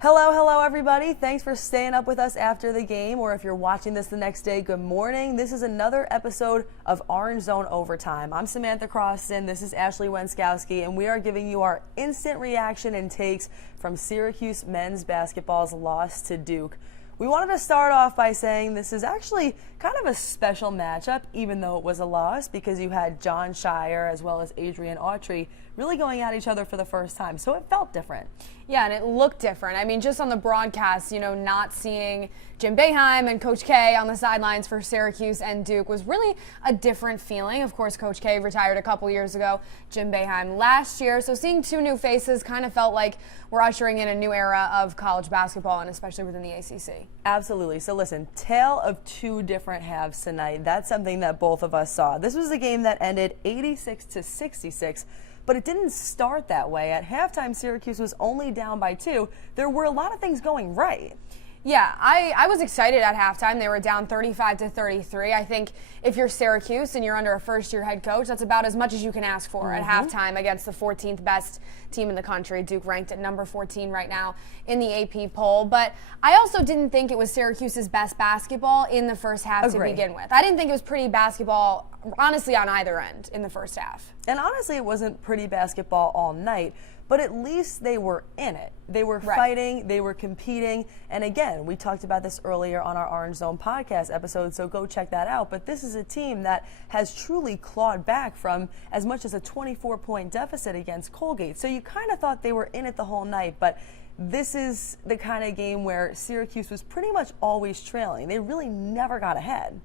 Hello, everybody. Thanks for staying up with us after the game, or if you're watching this the next day, good morning. This is another episode of Orange Zone Overtime. I'm Samantha Croston. This is Ashley Wenskoski, and we are giving you our instant reaction and takes from Syracuse men's basketball's loss to Duke. We wanted to start off by saying this is actually kind of a special matchup, even though it was a loss, because you had John Shire as well as Adrian Autry really going at each other for the first time. So it felt different. Yeah, and it looked different. I mean, just on the broadcast, not seeing Jim Boeheim and Coach K on the sidelines for Syracuse and Duke was really a different feeling. Of course, Coach K retired a couple years ago, Jim Boeheim last year. So seeing two new faces kind of felt like we're ushering in a new era of college basketball, and especially within the ACC. Absolutely. So listen, tale of two different halves tonight. That's something that both of us saw. This was a game that ended 86-66. But it didn't start that way. At halftime, Syracuse was only down by 2. There were a lot of things going right. Yeah, I was excited at halftime. They were down 35-33. I think if you're Syracuse and you're under a first-year head coach, that's about as much as you can ask for at halftime against the 14th best team in the country. Duke ranked at number 14 right now in the AP poll. But I also didn't think it was Syracuse's best basketball in the first half to begin with. I didn't think it was pretty basketball, honestly, on either end in the first half. And honestly, it wasn't pretty basketball all night. But at least they were in it. They were fighting, they were competing, and again, we talked about this earlier on our Orange Zone podcast episode, so go check that out. But this is a team that has truly clawed back from as much as a 24-point deficit against Colgate. So you kind of thought they were in it the whole night, but this is the kind of game where Syracuse was pretty much always trailing. They really never got ahead.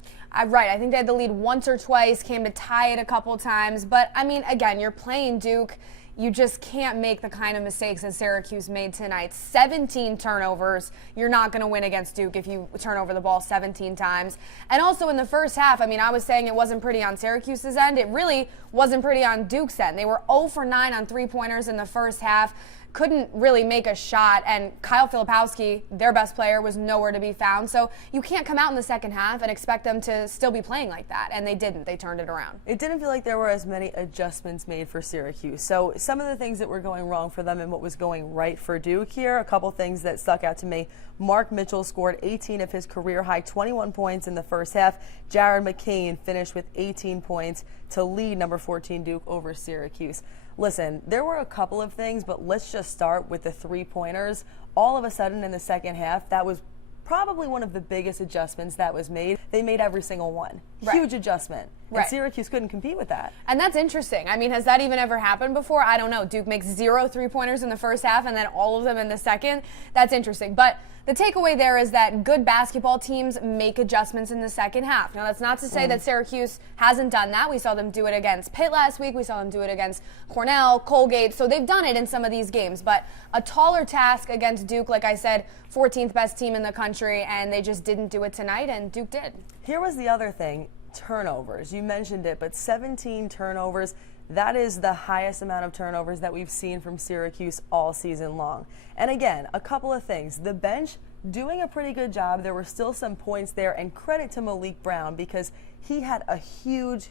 Right. I think they had the lead once or twice, came to tie it a couple times. But, I mean, again, you're playing Duke. You just can't make the kind of mistakes that Syracuse made tonight. 17 turnovers. You're not going to win against Duke if you turn over the ball 17 times. And also in the first half, I mean, I was saying it wasn't pretty on Syracuse's end. It really wasn't pretty on Duke's end. They were 0 for 9 on three-pointers in the first half. Couldn't really make a shot, and Kyle Filipowski, their best player, was nowhere to be found. So you can't come out in the second half and expect them to still be playing like that, and they didn't. They turned it around. It didn't feel like there were as many adjustments made for Syracuse. So some of the things that were going wrong for them and what was going right for Duke here, a couple things that stuck out to me. Mark Mitchell scored 18 of his career-high 21 points in the first half. Jared McCain finished with 18 points to lead number 14 Duke over Syracuse. Listen, there were a couple of things, but let's just start with the three-pointers. All of a sudden in the second half, that was probably one of the biggest adjustments that was made. They made every single one. Huge adjustment. And Syracuse couldn't compete with that. And that's interesting. I mean, has that even ever happened before? I don't know. Duke makes 0 three-pointers in the first half and then all of them in the second. That's interesting. But the takeaway there is that good basketball teams make adjustments in the second half. Now, that's not to say that Syracuse hasn't done that. We saw them do it against Pitt last week. We saw them do it against Cornell, Colgate. So they've done it in some of these games. But a taller task against Duke, like I said, 14th best team in the country, and they just didn't do it tonight, and Duke did. Here was the other thing. Turnovers. You mentioned it, but 17 turnovers. That is the highest amount of turnovers that we've seen from Syracuse all season long. And again, a couple of things. The bench doing a pretty good job. There were still some points there, and credit to Malik Brown because he had a huge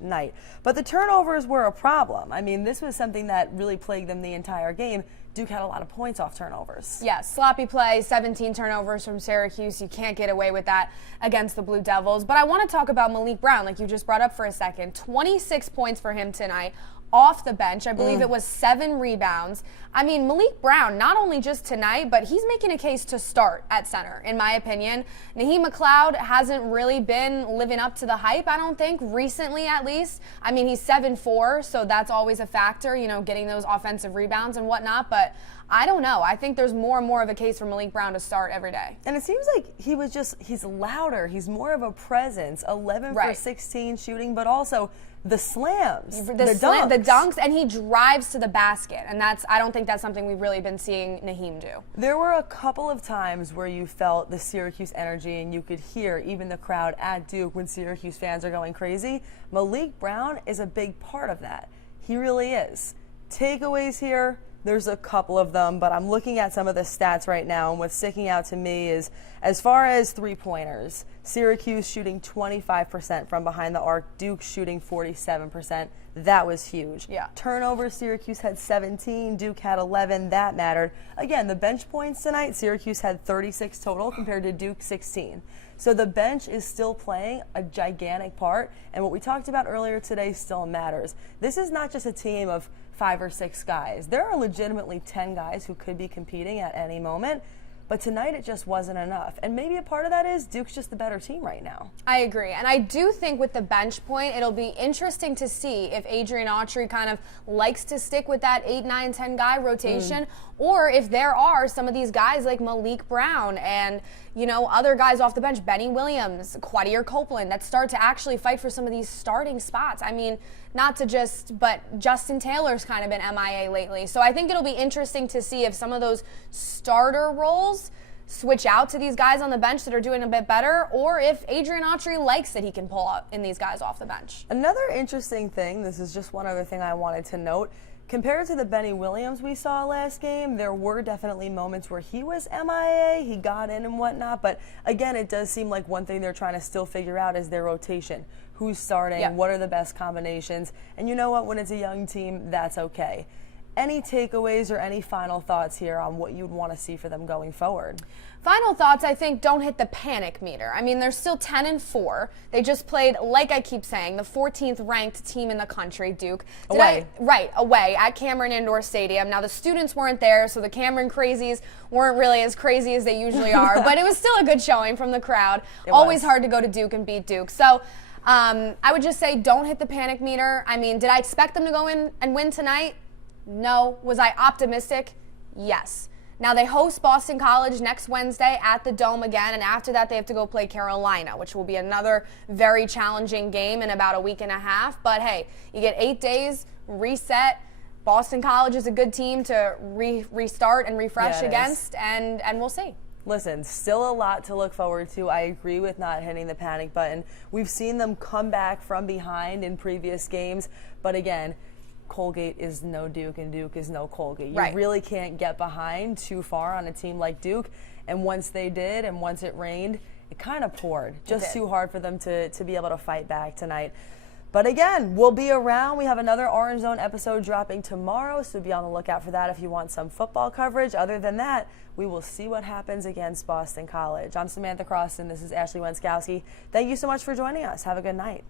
night. But the turnovers were a problem. I mean, this was something that really plagued them the entire game. Duke had a lot of points off turnovers. Yeah, sloppy play, 17 turnovers from Syracuse. You can't get away with that against the Blue Devils. But I want to talk about Malik Brown, like you just brought up for a second. 26 points for him tonight off the bench. I believe it was 7 rebounds. I mean, Malik Brown, not only just tonight, but he's making a case to start at center, in my opinion. Naheem McLeod hasn't really been living up to the hype, I don't think, recently at least. I mean, he's 7'4", so that's always a factor, getting those offensive rebounds and whatnot. But I don't know. I think there's more and more of a case for Malik Brown to start every day. And it seems like he's louder. He's more of a presence. 11 for 16 shooting, but also the slams, the dunks, and he drives to the basket. And I don't think that's something we've really been seeing Naheem do. There were a couple of times where you felt the Syracuse energy and you could hear even the crowd at Duke when Syracuse fans are going crazy. Malik Brown is a big part of that. He really is. Takeaways here. There's a couple of them, but I'm looking at some of the stats right now, and what's sticking out to me is as far as three-pointers, Syracuse shooting 25% from behind the arc, Duke shooting 47%. That was huge. Yeah. Turnovers, Syracuse had 17, Duke had 11. That mattered. Again, the bench points tonight, Syracuse had 36 total compared to Duke 16. So the bench is still playing a gigantic part, and what we talked about earlier today still matters. This is not just a team of 5 or 6 guys. There are legitimately 10 guys who could be competing at any moment. But tonight it just wasn't enough. And maybe a part of that is Duke's just the better team right now. I agree. And I do think with the bench point, it'll be interesting to see if Adrian Autry kind of likes to stick with that 8, 9, 10 guy rotation, or if there are some of these guys like Malik Brown and, you know, other guys off the bench, Benny Williams, Quadier Copeland, that start to actually fight for some of these starting spots. I mean, not to just, but Justin Taylor's kind of been MIA lately. So I think it'll be interesting to see if some of those starter roles switch out to these guys on the bench that are doing a bit better, or if Adrian Autry likes that he can pull up in these guys off the bench. Another interesting thing, this is just one other thing I wanted to note, compared to the Benny Williams we saw last game, there were definitely moments where he was MIA, he got in and whatnot, but again, it does seem like one thing they're trying to still figure out is their rotation. Who's starting, what are the best combinations, and you know what, when it's a young team, that's okay. Any takeaways or any final thoughts here on what you'd want to see for them going forward? Final thoughts, I think, don't hit the panic meter. I mean, they're still 10-4. They just played, like I keep saying, the 14th ranked team in the country, Duke. Away at Cameron Indoor Stadium. Now, the students weren't there, so the Cameron crazies weren't really as crazy as they usually are, but it was still a good showing from the crowd. Always hard to go to Duke and beat Duke. So I would just say don't hit the panic meter. I mean, did I expect them to go in and win tonight? No. Was I optimistic? Yes. Now they host Boston College next Wednesday at the Dome again, and after that they have to go play Carolina, which will be another very challenging game in about a week and a half. But hey, you get 8 days, reset. Boston College is a good team to restart and refresh against, and we'll see. Listen, still a lot to look forward to. I agree with not hitting the panic button. We've seen them come back from behind in previous games, but again, Colgate is no Duke and Duke is no Colgate. You really can't get behind too far on a team like Duke. And once they did, and once it rained, it kind of poured. Just too hard for them to be able to fight back tonight. But again, we'll be around. We have another Orange Zone episode dropping tomorrow, so be on the lookout for that if you want some football coverage. Other than that, we will see what happens against Boston College. I'm Samantha Croston. This is Ashley Wenskoski. Thank you so much for joining us. Have a good night.